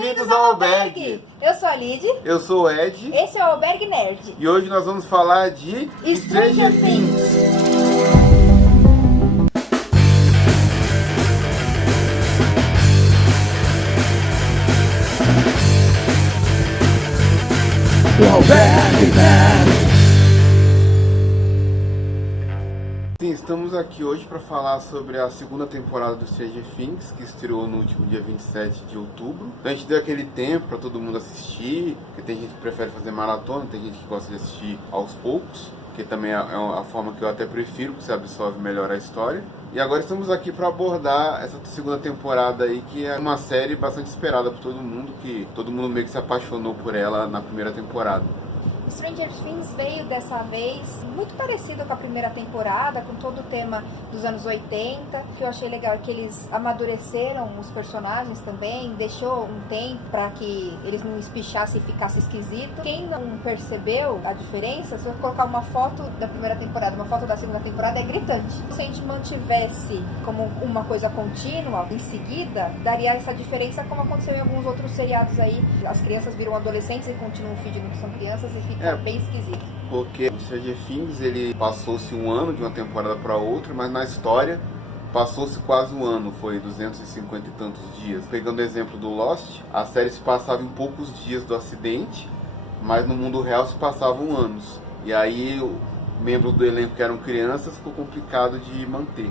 Bem-vindos ao Albergue! Eu sou a Lid. Eu sou o Ed. Esse é o Albergue Nerd. E hoje nós vamos falar de Stranger Things. O Albergue Nerd. Sim, estamos aqui hoje para falar sobre a segunda temporada do Stranger Things, que estreou no último dia 27 de outubro. Então a gente deu aquele tempo para todo mundo assistir, porque tem gente que prefere fazer maratona, tem gente que gosta de assistir aos poucos, que também é a forma que eu até prefiro, porque você absorve melhor a história. E agora estamos aqui para abordar essa segunda temporada aí, que é uma série bastante esperada por todo mundo, que todo mundo meio que se apaixonou por ela na primeira temporada. Stranger Things veio dessa vez muito parecido com a primeira temporada, com todo o tema dos anos 80. O que eu achei legal é que eles amadureceram os personagens também, deixou um tempo para que eles não espichassem e ficasse esquisito. Quem não percebeu a diferença, se eu colocar uma foto da primeira temporada, uma foto da segunda temporada, é gritante. Se a gente mantivesse como uma coisa contínua, em seguida, daria essa diferença como aconteceu em alguns outros seriados aí. As crianças viram adolescentes e continuam fingindo que são crianças e fica bem esquisito. Porque o Stranger Things, ele passou-se um ano de uma temporada para outra, mas na história passou-se quase um ano, foi 250 e tantos dias. Pegando o exemplo do Lost, a série se passava em poucos dias do acidente, mas no mundo real se passavam anos. E aí, membros do elenco que eram crianças, ficou complicado de manter.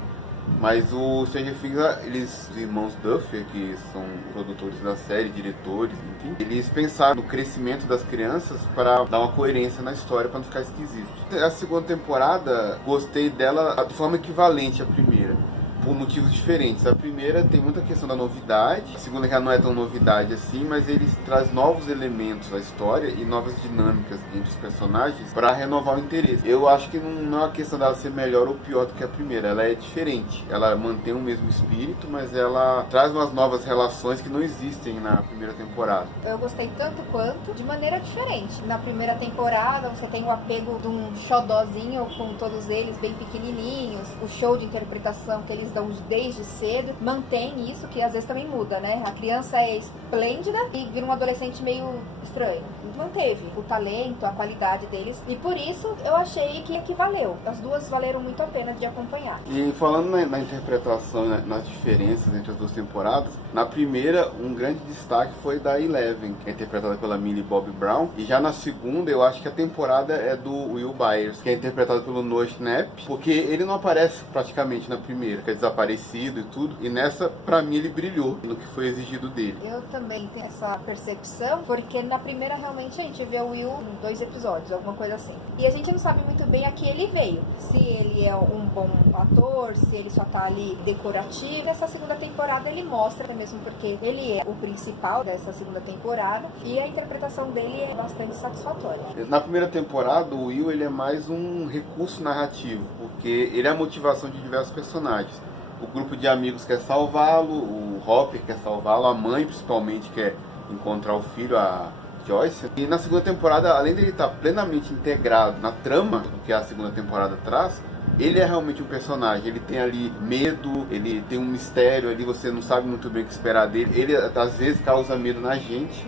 Mas o Stranger Things, os irmãos Duffer, que são produtores da série, diretores, enfim, eles pensaram no crescimento das crianças para dar uma coerência na história, para não ficar esquisito. A segunda temporada, gostei dela de forma equivalente à primeira, por motivos diferentes. A primeira tem muita questão da novidade, a segunda já não é tão novidade assim, mas eles trazem novos elementos à história e novas dinâmicas entre os personagens para renovar o interesse. Eu acho que não é uma questão dela ser melhor ou pior do que a primeira, ela é diferente. Ela mantém o mesmo espírito, mas ela traz umas novas relações que não existem na primeira temporada. Eu gostei tanto quanto, de maneira diferente. Na primeira temporada você tem o apego de um xodózinho com todos eles bem pequenininhos, o show de interpretação que eles dão desde cedo, mantém isso, que às vezes também muda, né? A criança é esplêndida e vira um adolescente meio estranho. Manteve o talento, a qualidade deles, e por isso eu achei que valeu. As duas valeram muito a pena de acompanhar. E falando na interpretação, nas diferenças entre as duas temporadas, na primeira, um grande destaque foi da Eleven, que é interpretada pela Millie Bobby Brown, e já na segunda, eu acho que a temporada é do Will Byers, que é interpretado pelo Noah Schnapp, porque ele não aparece praticamente na primeira, que é desaparecido e tudo, e nessa, pra mim, ele brilhou no que foi exigido dele. Eu também tenho essa percepção, porque na primeira realmente a gente vê o Will em 2 episódios, alguma coisa assim. E a gente não sabe muito bem a que ele veio. Se ele é um bom ator, se ele só tá ali decorativo. Nessa segunda temporada ele mostra, mesmo porque ele é o principal dessa segunda temporada, e a interpretação dele é bastante satisfatória. Na primeira temporada, o Will ele é mais um recurso narrativo, porque ele é a motivação de diversos personagens. O grupo de amigos quer salvá-lo, o Hopper quer salvá-lo, a mãe principalmente quer encontrar o filho, a Joyce. E na segunda temporada, além de ele estar plenamente integrado na trama do que a segunda temporada traz, ele é realmente um personagem. Ele tem ali medo, ele tem um mistério ali, você não sabe muito bem o que esperar dele. Ele às vezes causa medo na gente,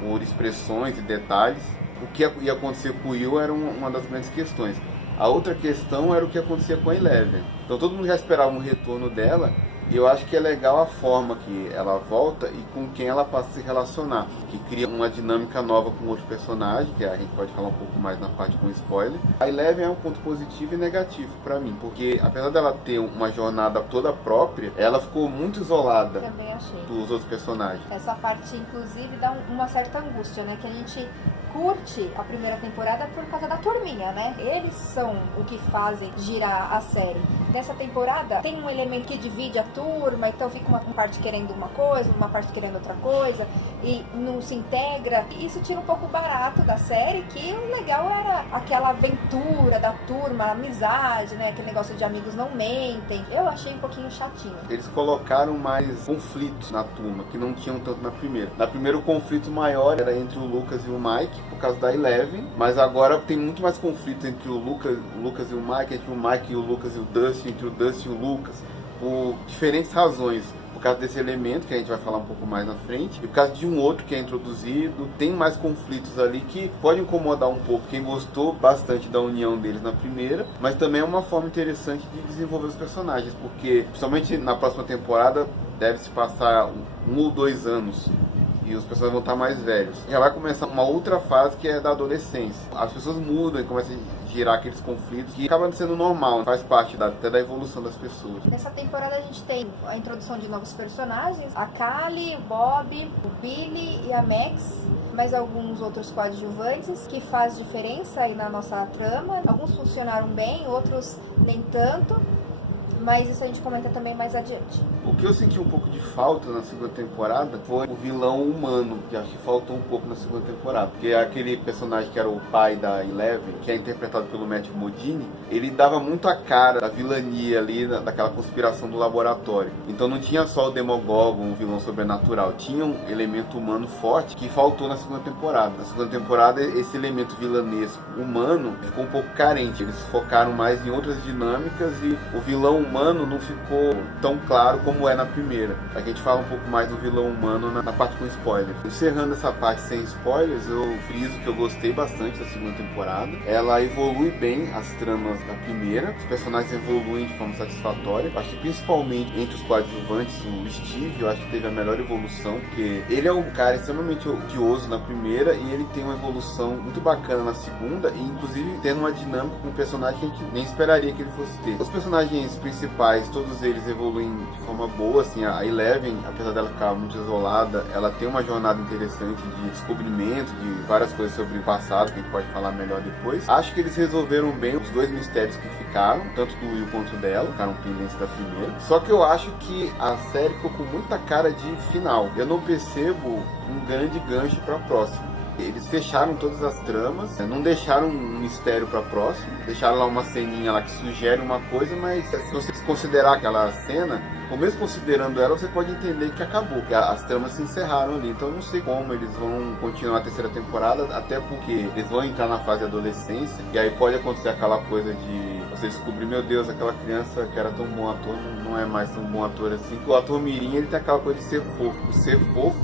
por expressões e detalhes. O que ia acontecer com o Will era uma das grandes questões. A outra questão era o que acontecia com a Eleven. Então todo mundo já esperava um retorno dela, e eu acho que é legal a forma que ela volta e com quem ela passa a se relacionar, que cria uma dinâmica nova com outro personagem, que a gente pode falar um pouco mais na parte com spoiler. A Eleven é um ponto positivo e negativo pra mim, porque apesar dela ter uma jornada toda própria, ela ficou muito isolada dos outros personagens. Essa parte, inclusive, dá uma certa angústia, né? Que a gente curte a primeira temporada por causa da turminha, né? Eles são o que fazem girar a série. Nessa temporada tem um elemento que divide a turma, então fica uma parte querendo uma coisa, uma parte querendo outra coisa, e não se integra. Isso tira um pouco o barato da série, que o legal era aquela aventura da turma, a amizade, né? Aquele negócio de amigos não mentem. Eu achei um pouquinho chatinho. Eles colocaram mais conflitos na turma, que não tinham tanto na primeira. Na primeira, o conflito maior era entre o Lucas e o Mike, por causa da Eleven, mas agora tem muito mais conflito entre o Lucas e o Mike, entre o Mike e o Lucas e o Dustin, entre o Dustin e o Lucas, por diferentes razões. causa desse elemento, que a gente vai falar um pouco mais na frente, e por causa de um outro que é introduzido, tem mais conflitos ali que pode incomodar um pouco quem gostou bastante da união deles na primeira, mas também é uma forma interessante de desenvolver os personagens, porque, principalmente na próxima temporada, deve se passar 1 ou 2 anos e os personagens vão estar mais velhos. Já vai começar uma outra fase que é da adolescência. As pessoas mudam e começam a girar aqueles conflitos que acabam sendo normal, faz parte até da evolução das pessoas. Nessa temporada a gente tem a introdução de novos personagens, a Callie, o Bob, o Billy e a Max, mais alguns outros coadjuvantes que faz diferença aí na nossa trama. Alguns funcionaram bem, outros nem tanto, mas isso a gente comenta também mais adiante. O que eu senti um pouco de falta na segunda temporada foi o vilão humano, que acho que faltou um pouco na segunda temporada. Porque aquele personagem que era o pai da Eleven, que é interpretado pelo Matthew Modine, ele dava muito a cara da vilania ali, daquela conspiração do laboratório. Então não tinha só o Demogorgon, um vilão sobrenatural, tinha um elemento humano forte que faltou na segunda temporada. Na segunda temporada, esse elemento vilanesco humano ficou um pouco carente. Eles focaram mais em outras dinâmicas e o vilão humano não ficou tão claro como é na primeira. A gente fala um pouco mais do vilão humano na parte com spoilers. Encerrando essa parte sem spoilers, eu friso que eu gostei bastante da segunda temporada. Ela evolui bem as tramas da primeira, os personagens evoluem de forma satisfatória. Eu acho que principalmente entre os coadjuvantes, o Steve, eu acho que teve a melhor evolução, porque ele é um cara extremamente odioso na primeira e ele tem uma evolução muito bacana na segunda, e inclusive tendo uma dinâmica com um personagem que a gente nem esperaria que ele fosse ter. Os personagens principais, todos eles evoluem de forma boa, assim, a Eleven, apesar dela ficar muito isolada, ela tem uma jornada interessante de descobrimento de várias coisas sobre o passado, que a gente pode falar melhor depois. Acho que eles resolveram bem os 2 mistérios que ficaram, tanto do Will quanto dela, ficaram pendentes da primeira. Só que eu acho que a série ficou com muita cara de final. Eu não percebo um grande gancho para a próxima. Eles fecharam todas as tramas, não deixaram um mistério pra próxima, deixaram lá uma ceninha lá que sugere uma coisa, mas se você considerar aquela cena, ou mesmo considerando ela, você pode entender que acabou, que as tramas se encerraram ali. Então eu não sei como eles vão continuar a terceira temporada, até porque eles vão entrar na fase de adolescência, e aí pode acontecer aquela coisa de você descobrir, meu Deus, aquela criança que era tão bom ator, não é mais tão bom ator assim. O ator mirim, ele tem aquela coisa de ser fofo. O ser fofo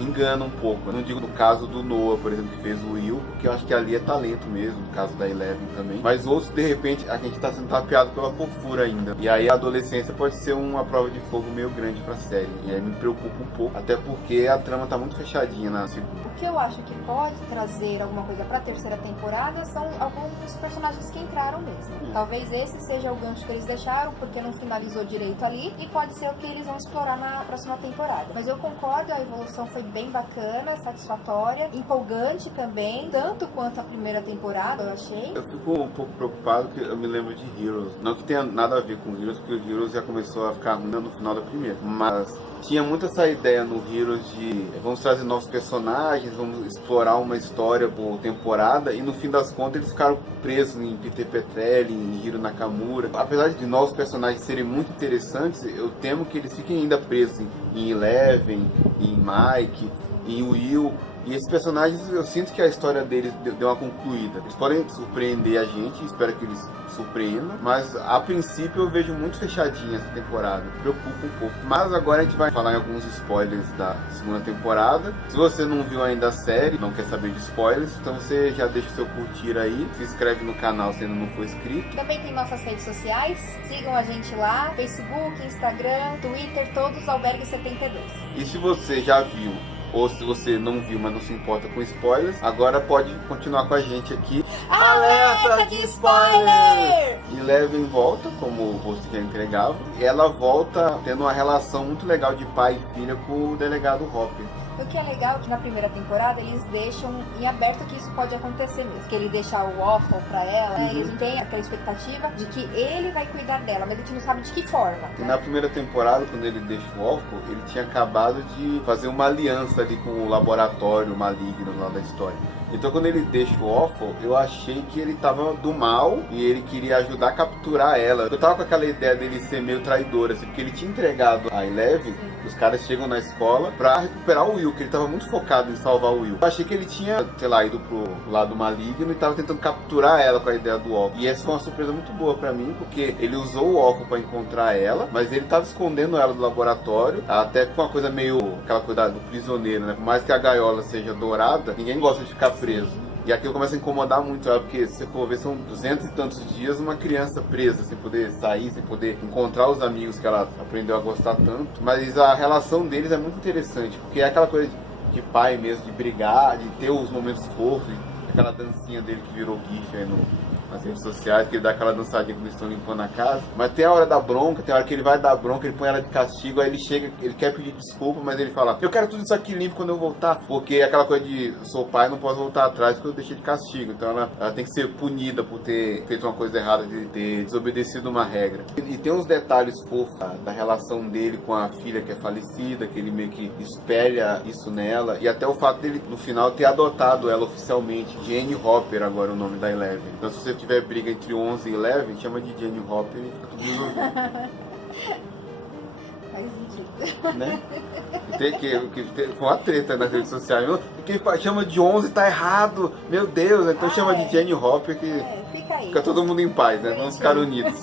engana um pouco. Eu não digo no caso do Noah, por exemplo, que fez o Will, porque eu acho que ali é talento mesmo, no caso da Eleven também. Mas outros, de repente, a gente tá sendo tapeado pela fofura ainda. E aí a adolescência pode ser uma prova de fogo meio grande pra série. E aí me preocupa um pouco, até porque a trama tá muito fechadinha na segunda. O que eu acho que pode trazer alguma coisa pra terceira temporada são alguns personagens que entraram mesmo. Talvez esse seja o gancho que eles deixaram, porque não finalizou direito ali, e pode ser o que eles vão explorar na próxima temporada. Mas eu concordo, a evolução foi bem bacana, satisfatória, empolgante também, tanto quanto a primeira temporada, eu achei. Eu fico um pouco preocupado que eu me lembro de Heroes. Não que tenha nada a ver com Heroes, porque o Heroes já começou a ficar ruim no final da primeira. Mas tinha muito essa ideia no Heroes de vamos trazer novos personagens, vamos explorar uma história por temporada, e no fim das contas eles ficaram presos em Peter Petrelli, em Hiro Nakamura. Apesar de novos personagens serem muito interessantes, eu temo que eles fiquem ainda presos em Eleven, em Mike, em Will. E esses personagens, eu sinto que a história deles deu uma concluída. Eles podem surpreender a gente, espero que eles surpreendam, mas a princípio eu vejo muito fechadinha essa temporada. Preocupa um pouco. Mas agora a gente vai falar em alguns spoilers da segunda temporada. Se você não viu ainda a série, não quer saber de spoilers, então você já deixa o seu curtir aí, se inscreve no canal se ainda não for inscrito. Também tem nossas redes sociais, sigam a gente lá, Facebook, Instagram, Twitter, todos Albergue 72. E se você já viu, ou se você não viu, mas não se importa com spoilers, agora pode continuar com a gente aqui. Alerta de spoiler! Eleven volta, como o post que eu entregava, e ela volta tendo uma relação muito legal de pai e filha com o delegado Hopper. O que é legal é que na primeira temporada eles deixam em aberto que isso pode acontecer mesmo. Que ele deixa o waffle pra ela, né? Eles têm aquela expectativa de que ele vai cuidar dela, mas a gente não sabe de que forma. E na primeira temporada, quando ele deixa o waffle, ele tinha acabado de fazer uma aliança ali com o laboratório maligno lá da história. Então quando ele deixa o waffle, eu achei que ele tava do mal e ele queria ajudar a capturar ela. Eu tava com aquela ideia dele ser meio traidor, assim, porque ele tinha entregado a Eleven Os caras chegam na escola pra recuperar o Will, que ele tava muito focado em salvar o Will. Eu achei que ele tinha, sei lá, ido pro lado maligno e tava tentando capturar ela com a ideia do óculos. E essa foi uma surpresa muito boa pra mim, porque ele usou o óculos pra encontrar ela, mas ele tava escondendo ela do laboratório. Até ficou uma coisa meio, aquela coisa do prisioneiro, né? Por mais que a gaiola seja dourada, ninguém gosta de ficar preso. E aquilo começa a incomodar muito ela, porque se você for ver, são 200 e tantos dias uma criança presa, sem poder sair, sem poder encontrar os amigos que ela aprendeu a gostar tanto. Mas a relação deles é muito interessante, porque é aquela coisa de pai mesmo, de brigar, de ter os momentos fofos, aquela dancinha dele que virou gif aí nas redes sociais, que ele dá aquela dançadinha quando eles estão limpando a casa. Mas tem a hora da bronca, tem a hora que ele vai dar bronca, ele põe ela de castigo, aí ele chega, ele quer pedir desculpa, mas ele fala, eu quero tudo isso aqui limpo quando eu voltar, porque é aquela coisa de, sou pai, não posso voltar atrás porque eu deixei de castigo. Então ela tem que ser punida por ter feito uma coisa errada, de ter desobedecido uma regra. E tem uns detalhes fofos da relação dele com a filha que é falecida, que ele meio que espelha isso nela, e até o fato dele, no final, ter adotado ela oficialmente. Jane Hopper agora é o nome da Eleven. Então se você tiver briga entre 11 e Eleven, chama de Jane Hopper e fica tudo resolvido. Faz sentido. Né? Foi uma treta nas redes sociais. Quem chama de 11 tá errado. Meu Deus, então chama de Jane Hopper que fica aí. fica todo mundo em paz, né? Vamos ficar unidos.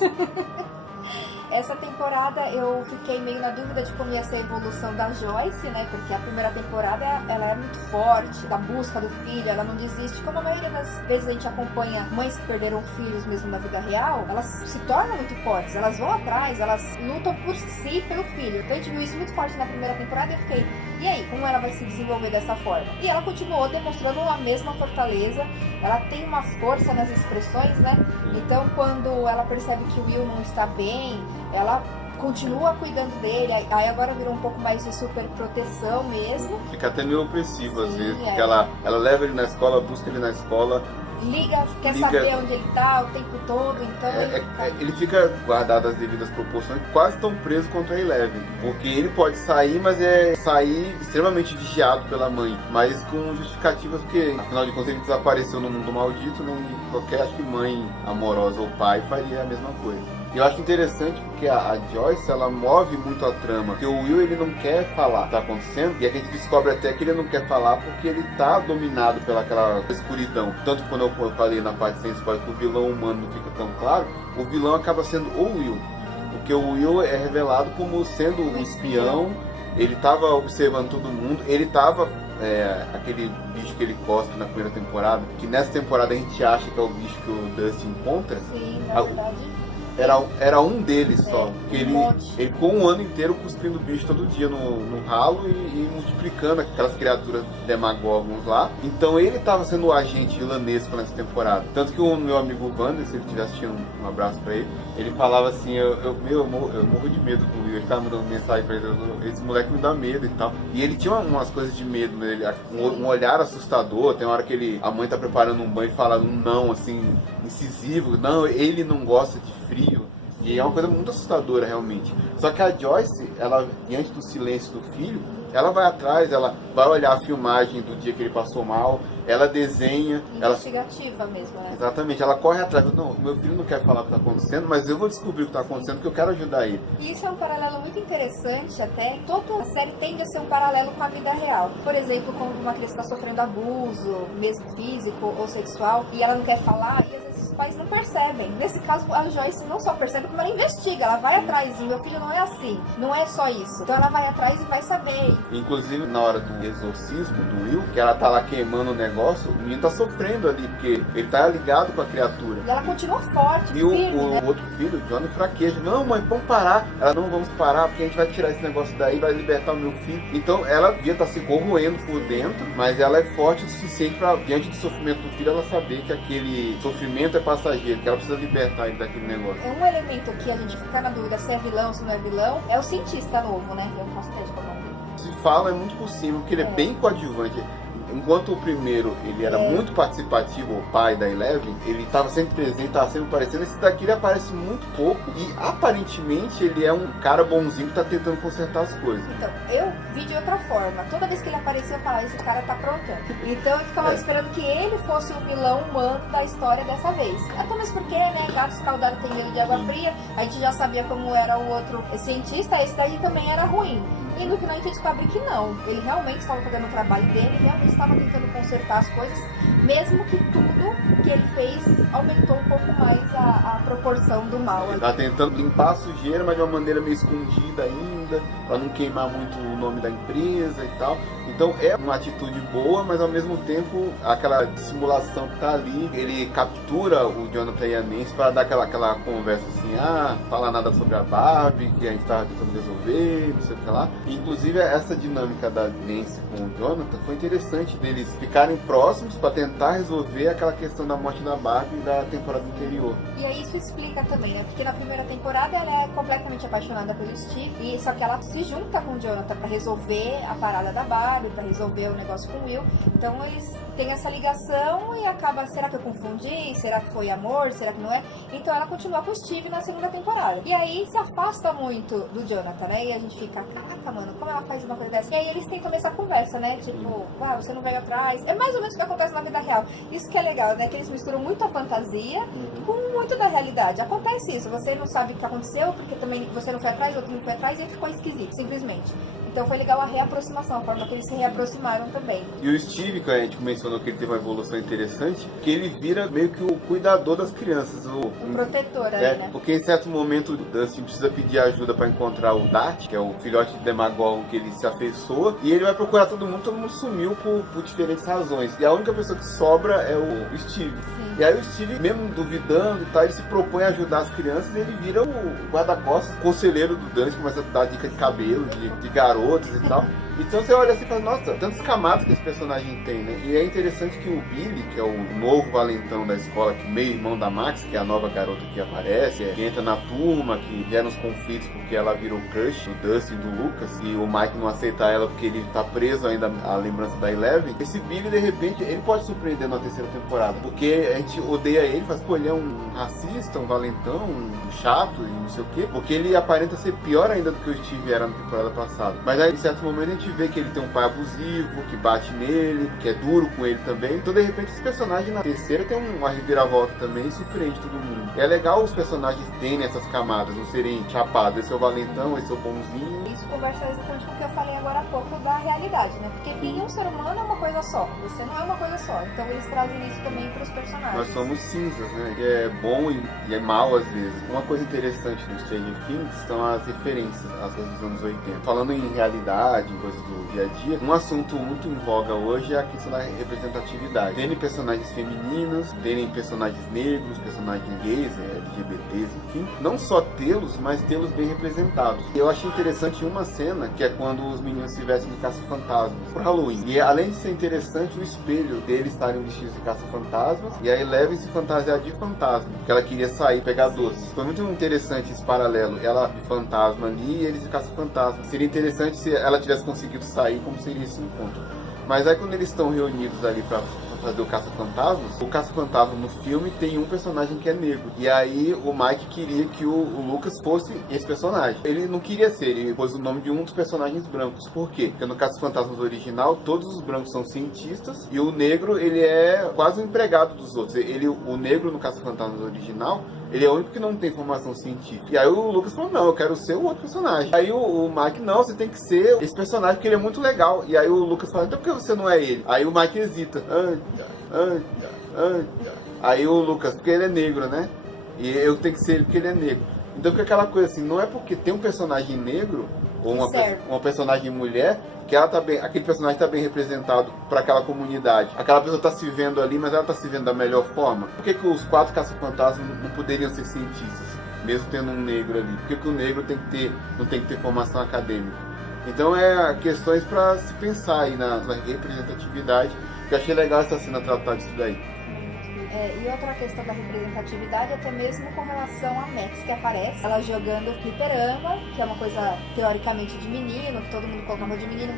Essa temporada eu fiquei meio na dúvida de como ia ser a evolução da Joyce, né? Porque a primeira temporada ela é muito forte, da busca do filho, ela não desiste. Como a maioria das vezes a gente acompanha mães que perderam filhos mesmo na vida real, elas se tornam muito fortes, elas vão atrás, elas lutam por si e pelo filho. Então a gente viu isso muito forte na primeira temporada e eu fiquei, e aí, como ela vai se desenvolver dessa forma? E ela continuou demonstrando a mesma fortaleza, ela tem uma força nas expressões, né? Então quando ela percebe que o Will não está bem, ela continua cuidando dele, aí agora virou um pouco mais de super proteção mesmo. Fica até meio opressivo às vezes, porque ela leva ele na escola, busca ele na escola, quer saber onde ele tá o tempo todo, então ele fica guardado as devidas proporções, quase tão preso quanto a Eleven, porque ele pode sair, mas é sair extremamente vigiado pela mãe, mas com justificativas, porque afinal de contas ele desapareceu no mundo maldito, né? E qualquer mãe amorosa ou pai faria a mesma coisa. E eu acho interessante porque a Joyce, ela move muito a trama, porque o Will, ele não quer falar o que tá acontecendo, e a gente descobre até que ele não quer falar porque ele tá dominado pelaquela escuridão. Tanto que quando eu falei na parte sem spoiler que o vilão humano não fica tão claro, o vilão acaba sendo o Will, porque o Will é revelado como sendo um espião, ele tava observando todo mundo, ele tava... aquele bicho que ele cospe na primeira temporada, que nessa temporada a gente acha que é o bicho que o Dusty encontra. Sim, na verdade... Era um deles só. Porque ele ficou um ano inteiro cuspindo bicho todo dia no ralo e multiplicando aquelas criaturas demagogos lá. Então ele estava sendo o agente vilanesco nessa temporada. Tanto que o meu amigo Wander, se ele estiver assistindo, um abraço pra ele falava assim, eu morro de medo do Will. Ele ficava mandando mensagem pra ele, esse moleque me dá medo e tal. E ele tinha umas coisas de medo nele, um olhar assustador. Tem uma hora que a mãe tá preparando um banho e fala um não, assim, incisivo. Não, ele não gosta de frio. E é uma coisa muito assustadora, realmente. Só que a Joyce, ela, diante do silêncio do filho, ela vai atrás, ela vai olhar a filmagem do dia que ele passou mal, ela desenha... Investigativa mesmo, né? Exatamente, ela corre atrás. Não, meu filho não quer falar o que está acontecendo, mas eu vou descobrir o que está acontecendo porque eu quero ajudar ele. E isso é um paralelo muito interessante até. Toda a série tende a ser um paralelo com a vida real. Por exemplo, quando uma criança está sofrendo abuso, mesmo físico ou sexual, e ela não quer falar, e às vezes os pais não percebem. Nesse caso, a Joyce não só percebe, como ela investiga, ela vai atrás. E meu filho não é assim, não é só isso. Então ela vai atrás e vai saber. Inclusive, na hora do exorcismo do Will, que ela tá lá queimando o negócio, o menino tá sofrendo ali, porque ele tá ligado com a criatura. E ela continua forte, e firme, o outro filho, o Johnny, fraqueja. Não, mãe, vamos parar. Ela, não vamos parar, porque a gente vai tirar esse negócio daí, vai libertar o meu filho. Então, ela devia estar se corroendo por dentro, mas ela é forte o suficiente pra, diante do sofrimento do filho, ela saber que aquele sofrimento é passageiro, que ela precisa libertar ele daquele negócio. Um elemento que a gente fica na dúvida se é vilão, se não é vilão, é o cientista novo, né? Eu não faço ideia de qual é o nome. Se fala é muito possível, porque ele é bem coadjuvante. Enquanto o primeiro, ele era muito participativo, o pai da Eleven, ele estava sempre presente, estava sempre aparecendo. Esse daqui ele aparece muito pouco e aparentemente ele é um cara bonzinho que está tentando consertar as coisas. Então, eu vi de outra forma. Toda vez que ele aparecia, eu falava, esse cara tá aprontando. Então eu ficava esperando que ele fosse o vilão humano da história dessa vez. Até mesmo porque, né, gato escaldado tem medo de água fria, a gente já sabia como era o outro cientista, esse daí também era ruim. E no final a gente descobre que não. Ele realmente estava fazendo o trabalho dele, realmente estava tentando consertar as coisas, mesmo que tudo que ele fez aumentou um pouco mais a proporção do mal. Ele tá tentando limpar a sujeira, mas de uma maneira meio escondida ainda, para não queimar muito o nome da empresa e tal. Então é uma atitude boa, mas ao mesmo tempo aquela dissimulação que tá ali, ele captura o Jonathan e a Nancy para dar aquela conversa assim, falar nada sobre a Barbie, que a gente tava tentando resolver, não sei o que lá. E, inclusive essa dinâmica da Nancy com o Jonathan foi interessante deles ficarem próximos para tentar resolver aquela questão da morte da Barbie da temporada anterior. E aí isso explica também, né? Porque na primeira temporada ela é completamente apaixonada pelo Steve, e só que ela se junta com o Jonathan para resolver a parada da Barbie, para resolver o negócio com o Will. Então eles têm essa ligação e acaba, será que eu confundi? Será que foi amor? Será que não é? Então ela continua com o Steve na segunda temporada. E aí se afasta muito do Jonathan, né? E a gente fica, caraca, mano, como ela faz uma coisa dessa? E aí eles tentam essa conversa, né? Tipo, você não veio atrás. É mais ou menos o que acontece na vida real. Isso que é legal, né? Que eles misturam muito a fantasia com muito da realidade. Acontece isso, você não sabe o que aconteceu, porque também você não foi atrás, outro não foi atrás, e aí ficou esquisito, simplesmente. Então foi legal a reaproximação, a forma que eles se reaproximaram também. E o Steve, que a gente mencionou que ele teve uma evolução interessante, que ele vira meio que o cuidador das crianças. O protetor ali, né? Porque em certo momento o Dustin precisa pedir ajuda para encontrar o Dart, que é o filhote de Demagog que ele se afeiçoa, e ele vai procurar todo mundo sumiu por diferentes razões. E a única pessoa que sobra é o Steve. Sim. E aí o Steve, mesmo duvidando e tal, ele se propõe a ajudar as crianças e ele vira o guarda-costas, conselheiro do Dustin, começa a dar dicas de cabelo, de garotas e tal. Então você olha assim e fala, nossa, tantas camadas que esse personagem tem, né? E é interessante que o Billy, que é o novo valentão da escola, que meio irmão da Max, que é a nova garota que aparece, que entra na turma, que gera uns conflitos porque ela virou crush do Dustin e do Lucas, e o Mike não aceita ela porque ele tá preso ainda à lembrança da Eleven. Esse Billy, de repente, ele pode surpreender na terceira temporada, porque a gente odeia ele, faz, pô, ele é um racista, um valentão, um chato e não sei o quê, porque ele aparenta ser pior ainda do que o Steve era na temporada passada. Mas aí, em certo momento, a gente vê que ele tem um pai abusivo, que bate nele, que é duro com ele também. Então, de repente, esse personagem na terceira tem uma reviravolta também e surpreende todo mundo. É legal os personagens terem essas camadas, não serem chapados. Esse é o valentão, esse é o bonzinho. Isso conversa exatamente com o que eu falei agora há pouco da realidade, né? Porque nenhum ser humano é uma coisa só. Você não é uma coisa só. Então, eles trazem isso também para os personagens. Nós somos cinzas, né? Que é bom e é mal às vezes. Uma coisa interessante no Stranger Things são as referências às coisas dos anos 80. Falando em realidade, em coisas do dia a dia, um assunto muito em voga hoje é a questão da representatividade. Terem personagens femininos, terem personagens negros, personagens gays, LGBTs, enfim. Não só tê-los, mas tê-los bem representados. Eu achei interessante uma cena, que é quando os meninos se vestem de caça-fantasmas pro Halloween. E além de ser interessante, o espelho deles estarem vestidos de caça-fantasmas, e aí Eleven se fantasiar de fantasma, que ela queria sair pegar doces. Foi muito interessante esse paralelo. Ela de fantasma ali e eles de caça-fantasma. Seria interessante se ela tivesse conseguido sair, como seria esse encontro. Mas aí quando eles estão reunidos ali pra fazer o caça-fantasma no filme tem um personagem que é negro. E aí o Mike queria que o Lucas fosse esse personagem. Ele não queria ser, ele pôs o nome de um dos personagens brancos. Por quê? Porque no caça-fantasmas original, todos os brancos são cientistas e o negro, ele é quase um empregado dos outros. O negro no caça-fantasmas original, ele é o único que não tem formação científica. E aí o Lucas falou, não, eu quero ser o outro personagem. Aí o Mike, não, você tem que ser esse personagem porque ele é muito legal. E aí o Lucas fala, então por que você não é ele? Aí o Mike hesita. Aí o Lucas, porque ele é negro, né? E eu tenho que ser ele porque ele é negro. Então fica aquela coisa assim, não é porque tem um personagem negro ou uma personagem mulher que ela tá bem, aquele personagem tá bem representado para aquela comunidade. Aquela pessoa tá se vendo ali, mas ela tá se vendo da melhor forma. Por que os 4 caça-fantasmas não poderiam ser cientistas, mesmo tendo um negro ali? Por que o negro não tem que ter formação acadêmica? Então questões para se pensar aí na representatividade, que eu achei legal essa cena tratar disso daí. E outra questão da representatividade, até mesmo com relação a Max, que aparece, ela jogando fliperama, que é uma coisa teoricamente de menino, que todo mundo colocava de menino.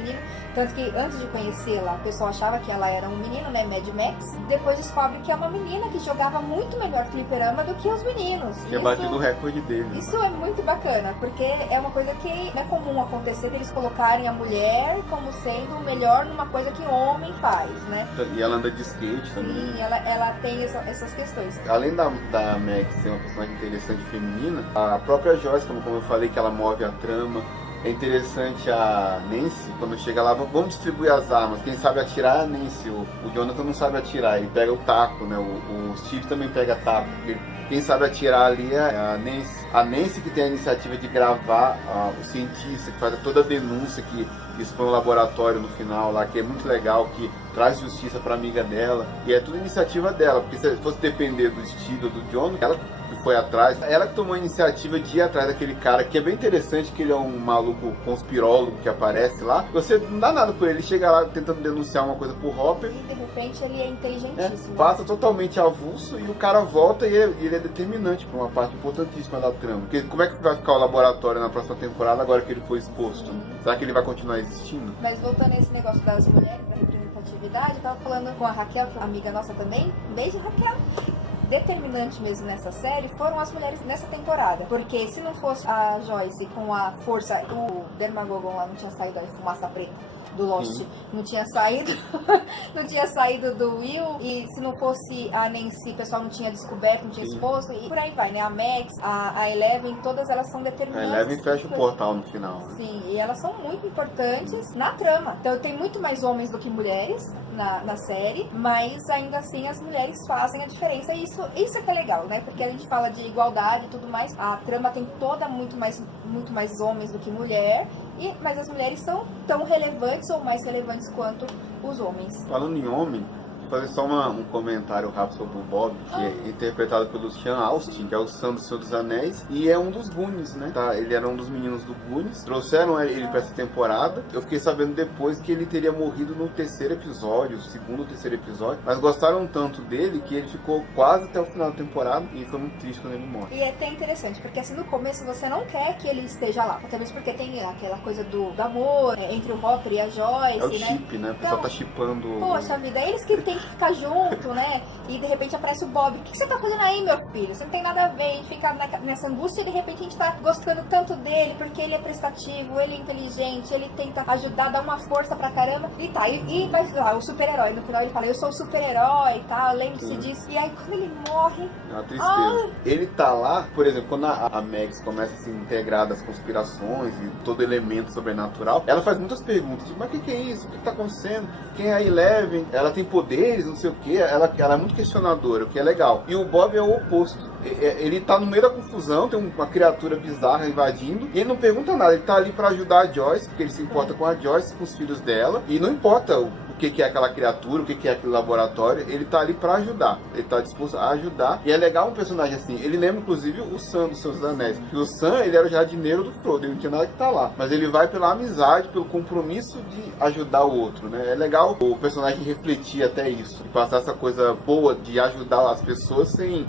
Tanto que antes de conhecê-la, o pessoal achava que ela era um menino, né, Mad Max. Depois descobre que é uma menina que jogava muito melhor fliperama do que os meninos. Que é batido o recorde dele. Isso é muito bacana, porque é uma coisa que não é comum acontecer, eles colocarem a mulher como sendo o melhor numa coisa que o homem faz, né? E ela anda de skate também. Sim, ela tem essas questões. Além da Max ser uma personagem interessante feminina, a própria Joyce, como eu falei, que ela move a trama, É interessante a Nancy, quando chega lá, vamos distribuir as armas. Quem sabe atirar é a Nancy. O Jonathan não sabe atirar, ele pega o taco, né? O Steve também pega taco. Quem sabe atirar ali é a Nancy. A Nancy que tem a iniciativa de gravar o cientista, que faz toda a denúncia que expõe o laboratório no final lá, que é muito legal, que traz justiça pra amiga dela. E é tudo iniciativa dela, porque se fosse depender do Steve ou do John, ela que foi atrás, ela que tomou a iniciativa de ir atrás daquele cara, que é bem interessante, que ele é um maluco conspirólogo que aparece lá. Você não dá nada por ele, ele chega lá tentando denunciar uma coisa pro Hopper. E de repente ele é inteligentíssimo. Passa totalmente avulso e o cara volta e ele é determinante pra uma parte importantíssima da trama. Porque como é que vai ficar o laboratório na próxima temporada agora que ele foi exposto? Será que ele vai continuar existindo? Mas voltando a esse negócio das mulheres, da representatividade, eu tava falando com a Raquel, que é uma amiga nossa também. Um beijo, Raquel. Determinante mesmo nessa série foram as mulheres nessa temporada. Porque se não fosse a Joyce com a força, o Dermagogon lá não tinha saído da fumaça preta do Lost, não tinha saído não tinha saído do Will, e se não fosse a Nancy, o pessoal não tinha descoberto, não tinha exposto, e por aí vai, né? A Max, a Eleven, todas elas são determinantes. A Eleven fecha o portal no final. Sim, e elas são muito importantes na trama. Então tem muito mais homens do que mulheres na série, mas ainda assim as mulheres fazem a diferença, e isso é que é legal, né? Porque a gente fala de igualdade e tudo mais, a trama tem toda muito mais homens do que mulher, mas as mulheres são tão relevantes ou mais relevantes quanto os homens. Falando em homem, vou fazer só um comentário rápido sobre o Bob, que é interpretado pelo Sean Austin, que é o Sam do Senhor dos Anéis, e é um dos Goonies, né? Tá? Ele era um dos meninos do Goonies. Trouxeram ele pra essa temporada. Eu fiquei sabendo depois que ele teria morrido no terceiro episódio, segundo ou terceiro episódio, mas gostaram tanto dele que ele ficou quase até o final da temporada, e foi muito triste quando ele morre. E é até interessante, porque assim, no começo você não quer que ele esteja lá, até mesmo porque tem aquela coisa do amor entre o Hopper e a Joyce, é o né? chip, né? O pessoal então, tá shippando. Poxa vida, é eles que tem que ficar junto, né? E de repente aparece o Bob. O que você tá fazendo aí, meu filho? Você não tem nada a ver. A gente fica nessa angústia e de repente a gente tá gostando tanto dele, porque ele é prestativo, ele é inteligente, ele tenta ajudar, dar uma força pra caramba. E tá, e vai lá, o super-herói. No final ele fala, eu sou o super-herói e tal, lembre-se disso. E aí quando ele morre... É uma tristeza. Ele tá lá, por exemplo, quando a Max começa a se integrar das conspirações e todo elemento sobrenatural, ela faz muitas perguntas, tipo, mas o que é isso? O que tá acontecendo? Quem é a Eleven? Ela tem poderes, não sei o que. Ela é muito questionadora, o que é legal. E o Bob é o oposto. Ele tá no meio da confusão, tem uma criatura bizarra invadindo, e ele não pergunta nada, ele tá ali pra ajudar a Joyce, porque ele se importa com a Joyce, com os filhos dela, e não importa o que é aquela criatura, o que é aquele laboratório, ele tá ali pra ajudar, ele tá disposto a ajudar, e é legal um personagem assim. Ele lembra inclusive o Sam dos Senhor dos Anéis, porque o Sam, ele era o jardineiro do Frodo, ele não tinha nada que tá lá, mas ele vai pela amizade, pelo compromisso de ajudar o outro, né? É legal o personagem refletir até isso, e passar essa coisa boa de ajudar as pessoas sem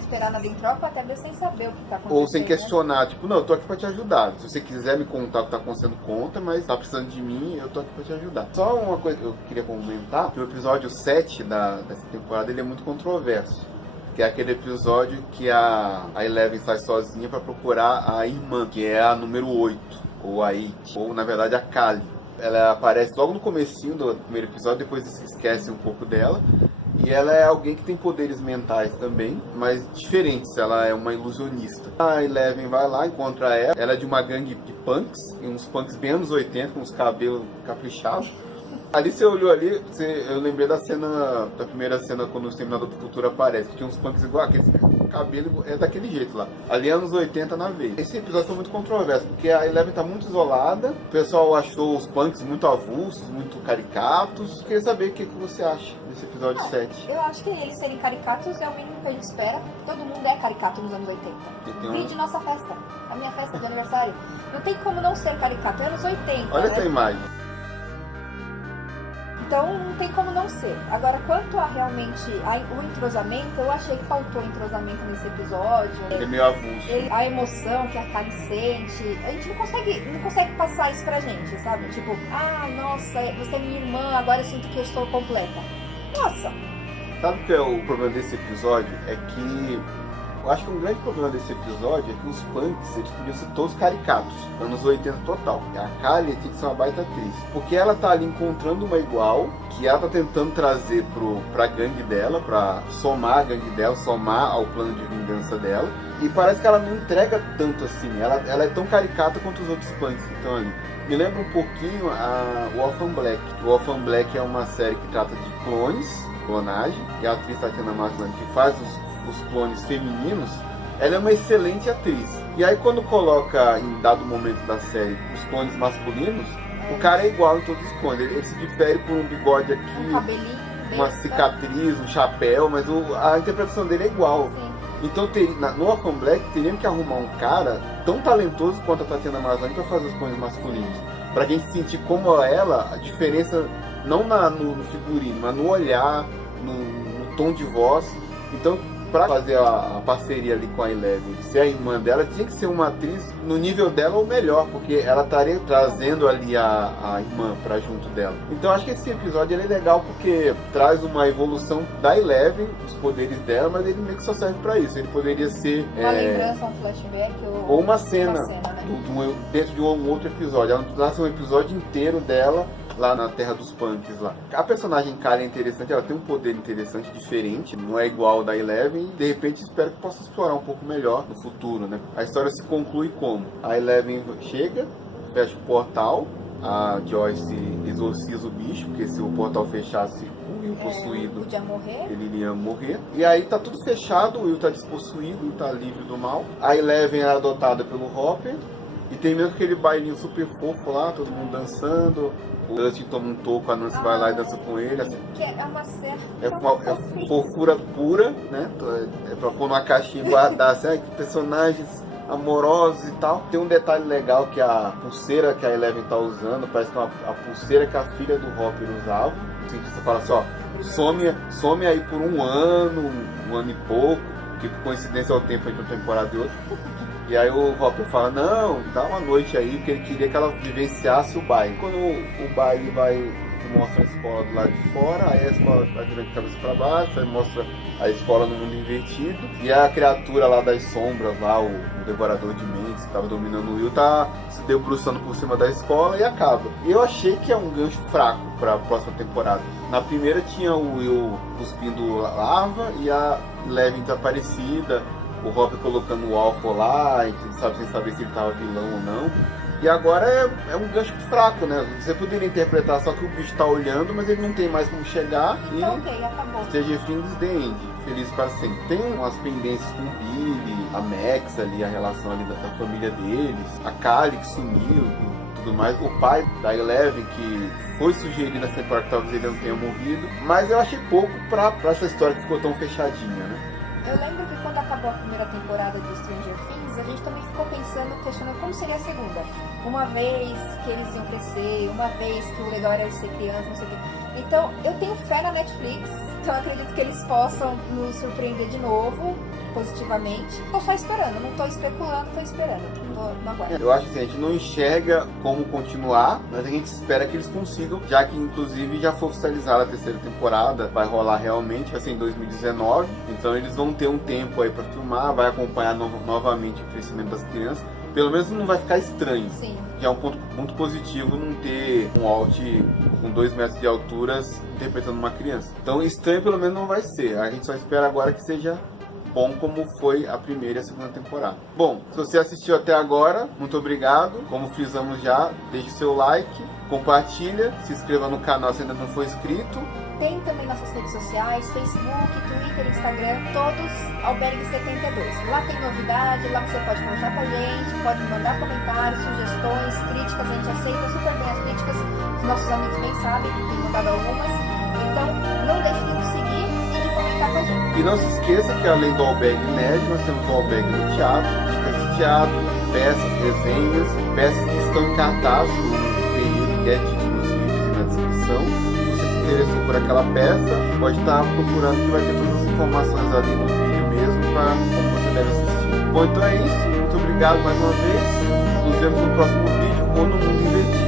esperar nada em troca, até mesmo sem saber o que tá acontecendo. Ou sem questionar, né? Tipo, não, eu tô aqui pra te ajudar. Se você quiser me contar o que tá acontecendo, conta, mas tá precisando de mim, eu tô aqui pra te ajudar. Só uma coisa que eu queria comentar, que o episódio 7 dessa temporada, ele é muito controverso. Que é aquele episódio que a Eleven sai sozinha pra procurar a irmã, que é a número 8, ou a 8, ou na verdade a Kali. Ela aparece logo no comecinho do primeiro episódio, depois se esquece um pouco dela. E ela é alguém que tem poderes mentais também, mas diferentes. Ela é uma ilusionista. A Eleven vai lá, encontra ela. Ela é de uma gangue de punks, e uns punks bem anos 80, com os cabelos caprichados. Ali você olhou ali, eu lembrei da primeira cena quando o Exterminador do Futuro aparece, que tinha uns punks igual aqueles, o cabelo é daquele jeito lá. Ali anos 80 na veia. Esse episódio foi muito controverso, porque a Eleven tá muito isolada, o pessoal achou os punks muito avulsos, muito caricatos. Queria saber o que você acha desse episódio 7. Eu acho que eles serem caricatos é o mínimo que a gente espera. Todo mundo é caricato nos anos 80. Vide nossa festa, a minha festa de aniversário. Não tem como não ser caricato, é anos 80. Olha, né? Essa imagem. Então não tem como não ser. Agora, quanto a realmente o entrosamento, eu achei que faltou entrosamento nesse episódio. Ele é meio avulso. A emoção que a Kali sente, a gente não consegue passar isso pra gente, sabe? Tipo, nossa, você é minha irmã, agora eu sinto que eu estou completa. Nossa! Sabe o que é o problema desse episódio? É que eu acho que um grande problema desse episódio é que os punks, eles podiam ser todos caricatos, anos 80 total. A Kali tinha que ser uma baita atriz, porque ela tá ali encontrando uma igual, que ela tá tentando trazer pra gangue dela, pra somar a gangue dela, somar ao plano de vingança dela. E parece que ela não entrega tanto assim. Ela é tão caricata quanto os outros punks que estão ali. Me lembra um pouquinho o Orphan Black. O Orphan Black é uma série que trata de clones, clonagem. E a atriz Tatiana Maslany, que faz os clones femininos, ela é uma excelente atriz. E aí quando coloca em dado momento da série os clones masculinos, o cara é igual em todos os clones. Ele se difere por um bigode aqui, Um cabelinho, uma cicatriz, um chapéu, mas a interpretação dele é igual. Sim. Então no Orphan Black teriam que arrumar um cara tão talentoso quanto a Tatiana Maslany para fazer os clones masculinos. Pra gente sentir como ela, a diferença não no figurino, mas no olhar, no tom de voz. Então, pra fazer a parceria ali com a Eleven, ser a irmã dela, tinha que ser uma atriz no nível dela ou melhor, porque ela estaria trazendo ali a irmã pra junto dela. Então acho que esse episódio ele é legal porque traz uma evolução da Eleven, os poderes dela, mas ele meio que só serve pra isso. Ele poderia ser uma lembrança, um flashback ou uma cena, né? dentro de um outro episódio. Ela não precisa ser um episódio inteiro dela lá na Terra dos Punks lá. A personagem Kali é interessante, ela tem um poder interessante, diferente, não é igual ao da Eleven, e de repente espero que possa explorar um pouco melhor no futuro, né? A história se conclui como? A Eleven chega, fecha o portal, a Joyce exorciza o bicho, porque se o portal fechasse, o Will possuído, podia morrer. ele iria morrer. E aí tá tudo fechado, o Will tá despossuído, tá livre do mal. A Eleven é adotada pelo Hopper, e tem mesmo aquele bailinho super fofo lá, todo mundo dançando. O Dustin toma um toco, a Nancy vai lá e dança com ele. Assim, Que é uma certa... é fofura pura, né? É pra pôr numa caixinha e guardar, assim, que personagens amorosos e tal. Tem um detalhe legal que a pulseira que a Eleven tá usando, parece que é a pulseira que a filha do Hopper usava. Assim, você fala assim, ó, some aí por um ano e pouco, que por coincidência é o tempo entre uma temporada e outra. E aí o Hopper fala, não, dá uma noite aí, porque ele queria que ela vivenciasse o baile. Quando o baile mostra a escola do lado de fora, aí a escola vai virando de cabeça para baixo, aí mostra a escola no mundo invertido, e a criatura lá das sombras, lá, o devorador de mentes que estava dominando o Will, tá se debruçando por cima da escola e acaba. E eu achei que é um gancho fraco para a próxima temporada. Na primeira tinha o Will cuspindo lava e a Eleven desaparecida, o Hopper colocando o Alpha lá, sem saber se ele estava vilão ou não. E agora é um gancho fraco, né? Você poderia interpretar só que o bicho tá olhando, mas ele não tem mais como chegar. Então, ok, acabou. Seja Things the End, feliz para sempre. Tem umas pendências com o Billy, a Max ali, a relação ali da família deles, a Kali que sumiu e tudo mais. O pai da Eleven, que foi sugerido nessa temporada que talvez ele não tenha morrido. Mas eu achei pouco pra essa história que ficou tão fechadinha, né? Eu lembro que quando acabou a primeira temporada de Stranger Things, a gente também ficou pensando, questionando como seria a segunda. Uma vez que eles iam crescer, uma vez que o legal era ser criança, não sei o quê. Então, eu tenho fé na Netflix, então eu acredito que eles possam nos surpreender de novo, positivamente. Tô só esperando, não tô especulando, tô esperando. Não aguardo. Eu acho que a gente não enxerga como continuar, mas a gente espera que eles consigam, já que inclusive já foi oficializada a terceira temporada, vai rolar realmente, vai ser em 2019, então eles vão ter um tempo aí pra filmar, vai acompanhar novamente o crescimento das crianças. Pelo menos não vai ficar estranho. Sim. Já é um ponto muito positivo não ter um Walt com 2 metros de altura interpretando uma criança. Então estranho pelo menos não vai ser. A gente só espera agora que seja bom como foi a primeira e a segunda temporada. Bom, se você assistiu até agora, muito obrigado. Como frisamos já, deixe seu like, compartilha, se inscreva no canal se ainda não for inscrito. Tem também nossas redes sociais, Facebook, Twitter, Instagram, todos Albergue72. Lá tem novidade, lá você pode conversar com a gente, pode mandar comentários, sugestões, críticas, a gente aceita super bem as críticas, os nossos amigos bem sabem, tem mandado algumas. Então, não deixe de nos seguir e de comentar com a gente. E não se esqueça que além do Albergue Nerd, nós temos o Albergue no Teatro, dicas de teatro, peças, resenhas, peças que estão em cartaz no período que é dito nos vídeos e na descrição. Interessou por aquela peça, pode estar procurando que vai ter todas as informações ali no vídeo mesmo para como você deve assistir. Bom, então é isso. Muito obrigado mais uma vez. Nos vemos no próximo vídeo ou no Mundo Invertido.